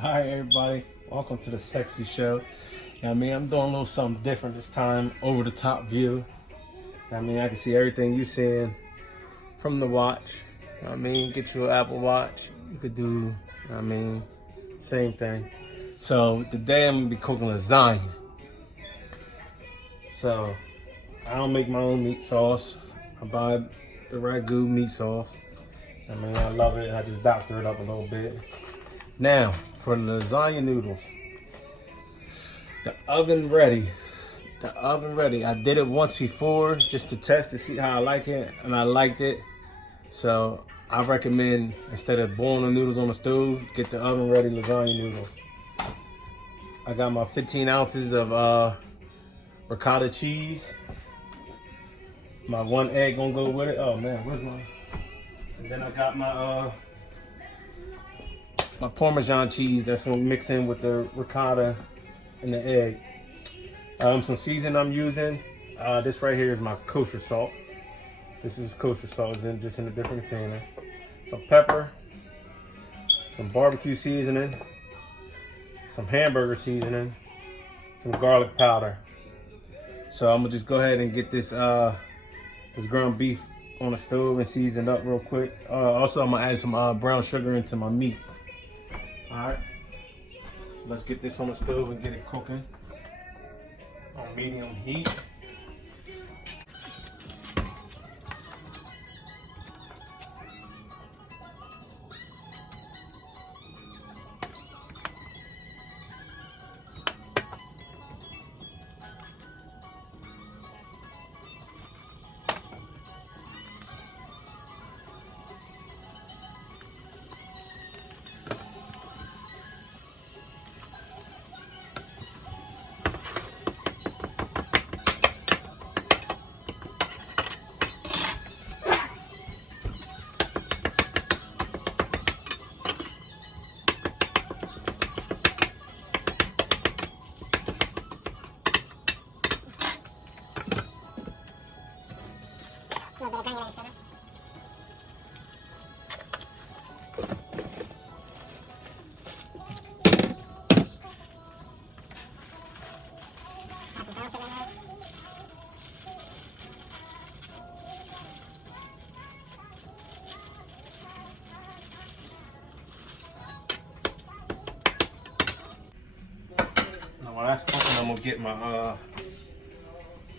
Hi everybody, welcome to the Sexy Show. I'm doing a little something different this time, over the top view. I can see everything you're seeing from the watch. Get you an Apple Watch. You could do, same thing. So today I'm gonna be cooking lasagna. So I don't make my own meat sauce. I buy the ragu meat sauce. I love it. I just doctor it up a little bit. Now for the lasagna noodles. The oven ready. I did it once before just to test to see how I like it, and I liked it. So I recommend, instead of boiling the noodles on the stove, get the oven ready lasagna noodles. I got my 15 ounces of ricotta cheese. My 1 egg gonna go with it. Oh man, where's my? And then I got my my Parmesan cheese that's gonna mix in with the ricotta and the egg. Some seasoning I'm using. This right here is my kosher salt. This is kosher salt, it's just in a different container. Some pepper, some barbecue seasoning, some hamburger seasoning, some garlic powder. So I'm gonna just go ahead and get this this ground beef on the stove and season up real quick. Also, I'm gonna add some brown sugar into my meat. All right, so let's get this on the stove and get it cooking on medium heat. Now while that's cooking, I'm gonna get my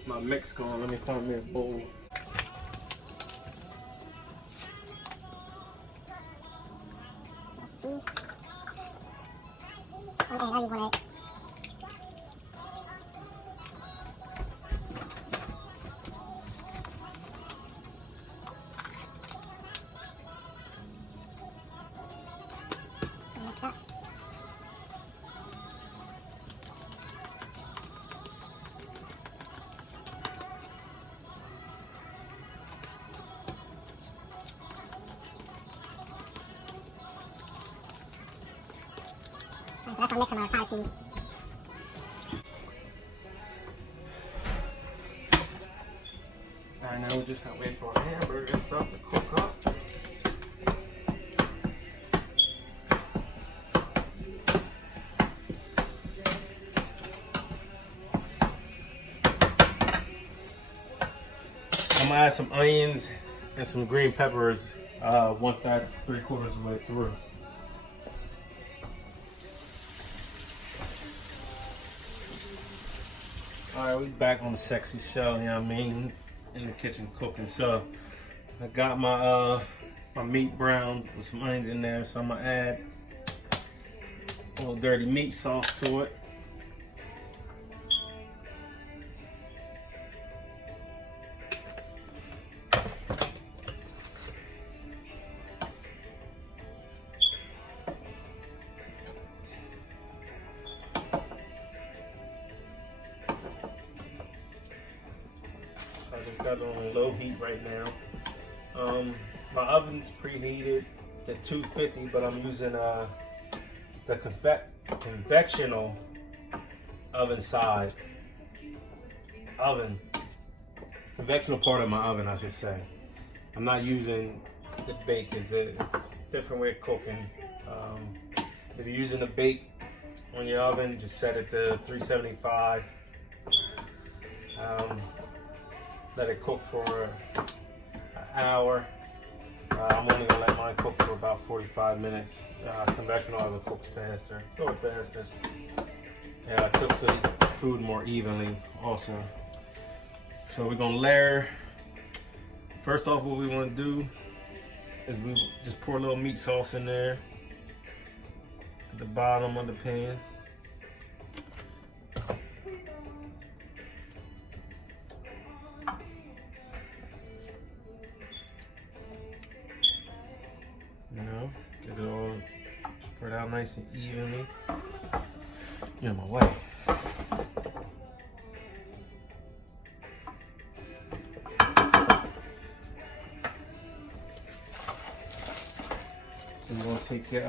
my mix going. Let me find me a bowl. So that's our mix of our ricotta cheese. Alright, now we just gotta wait for our hamburger and stuff to cook up. I'm gonna add some onions and some green peppers once that's 3/4 of the way through. Alright, we back on the Sexy Show, in the kitchen cooking. So I got my my meat browned with some onions in there, so I'm gonna add a little dirty meat sauce to it. I just got it on low heat right now. My oven's preheated to 250, but I'm using the convectional oven side. Convectional part of my oven, I should say. I'm not using the bake. It's a different way of cooking. If you're using a bake on your oven, just set it to 375. Let it cook for an hour. I'm only gonna let mine cook for about 45 minutes. Conventional oven cooks faster, a little faster. Yeah, it cooks the food more evenly also. So we're gonna layer. First off, what we wanna do is we just pour a little meat sauce in there at the bottom of the pan. You know, get it all spread out nice and evenly. You're in my way. You're gonna take your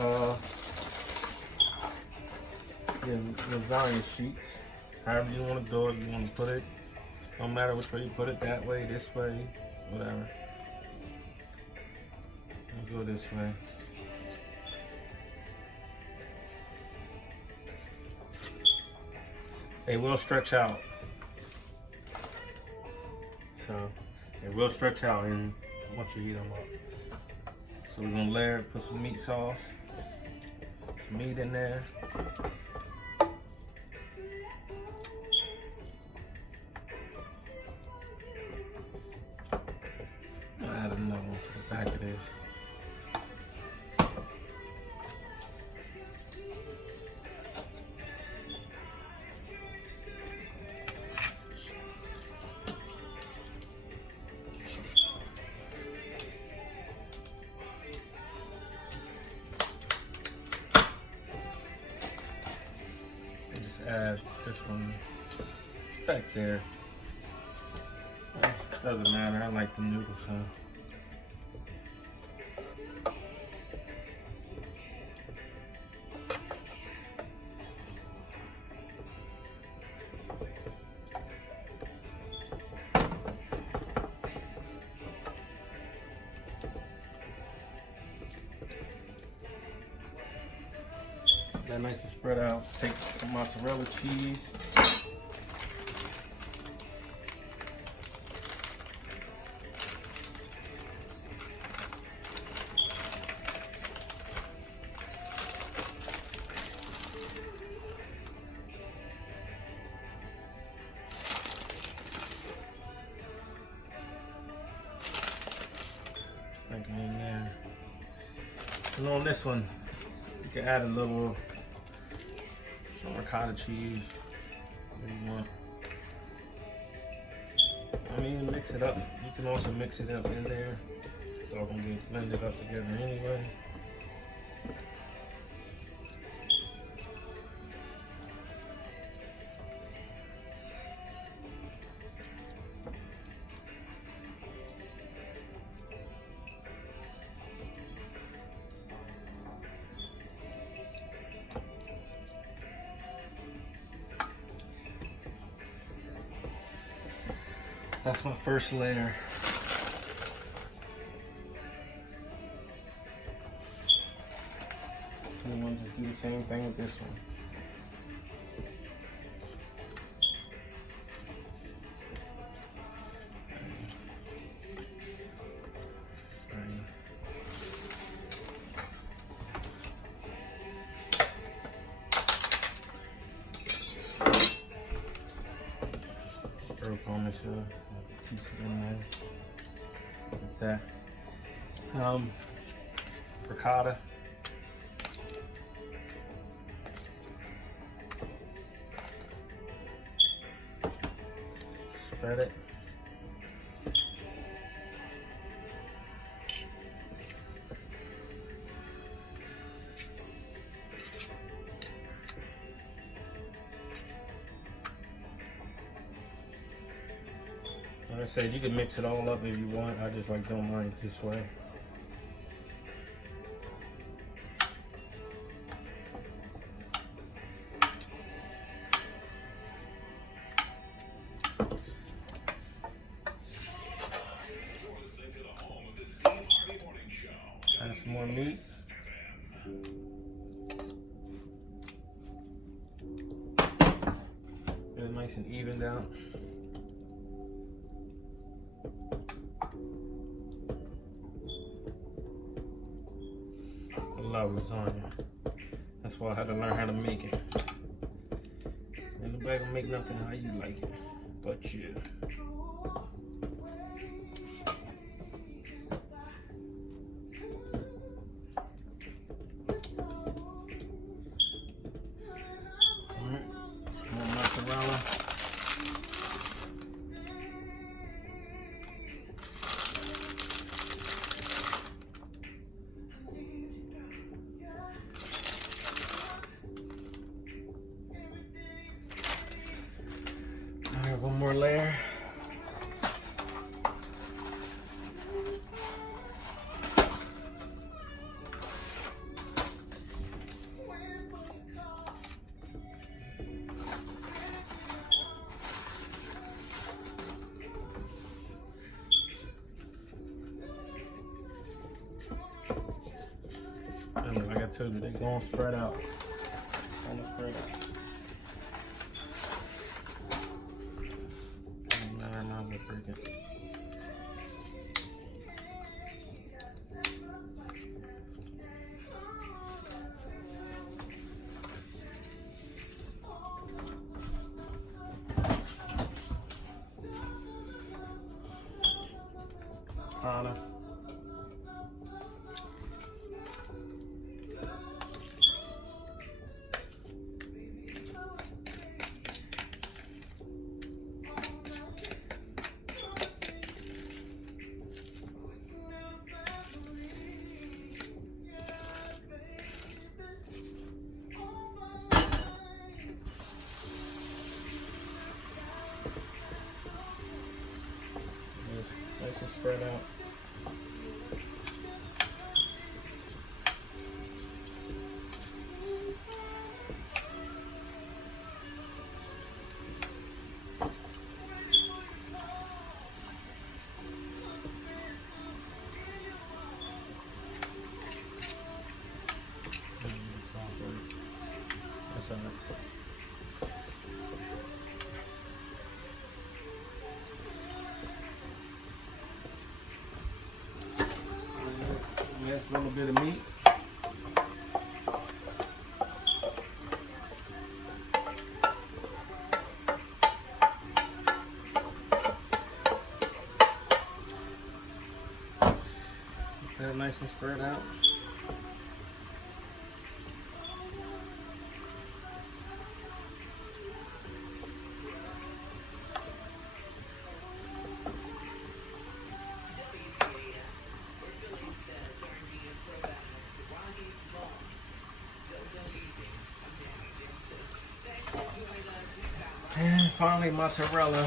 lasagna sheets, however you want to do it. You want to put it, don't matter which way you put it, that way, this way, whatever. I'll go this way. They will stretch out. So they will stretch out and once you heat them up. So we're gonna layer, put some meat sauce, some meat in there. I'll add another one to the back of this. Add this one back there. Doesn't matter, I like the noodles, huh? That nice and spread out. Take some mozzarella cheese. Like in there. And on this one, you can add a little some ricotta cheese if you want. I mean, mix it up. You can also mix it up in there. It's all gonna get blended up together anyway. That's my first layer. And I'm gonna just do the same thing with this one. On this piece in there like that. Ricotta. Spread it. Like I said, you can mix it all up if you want. I just don't mind it this way. Add some more meat. nice and evened out. I love lasagna. That's why I had to learn how to make it. And nobody gonna make nothing how you like it, but you. Alright, more mozzarella. Alright, one more layer. And like I told you, they're gonna spread out. Spread out. Anna. Nice and spread out. That's all right. Last little bit of meat. Get that nice and spread out. And finally, mozzarella.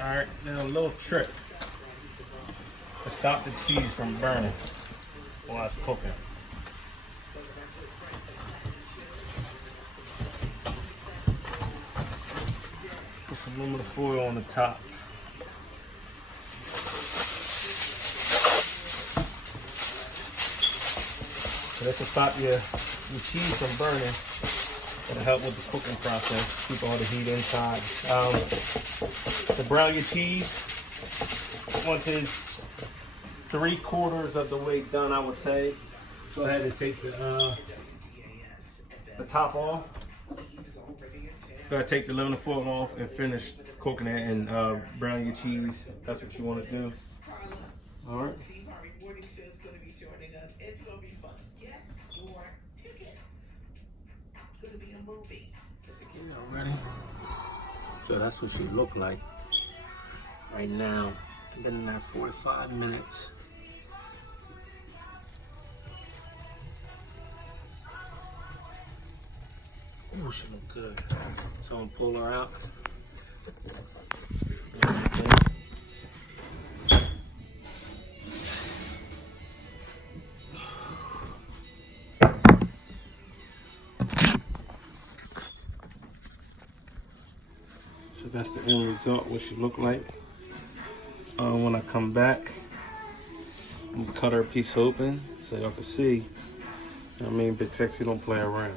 Alright, now a little trick to stop the cheese from burning while it's cooking. Put some aluminum foil on the top. So this will stop your cheese from burning. It'll help with the cooking process, keep all the heat inside. To brown your cheese, once it's 3/4 of the way done, I would say, go ahead and take the top off. Go ahead, take the aluminum foil off and finish cooking it and brown your cheese. That's what you want to do. All right. Ready? So that's what she look like right now. And then in that 45 minutes. Ooh, she look good. So I'm gonna pull her out. So that's the end result, what she look like. When I come back, I'm gonna cut her piece open so y'all can see. I mean, Big Sexy don't play around.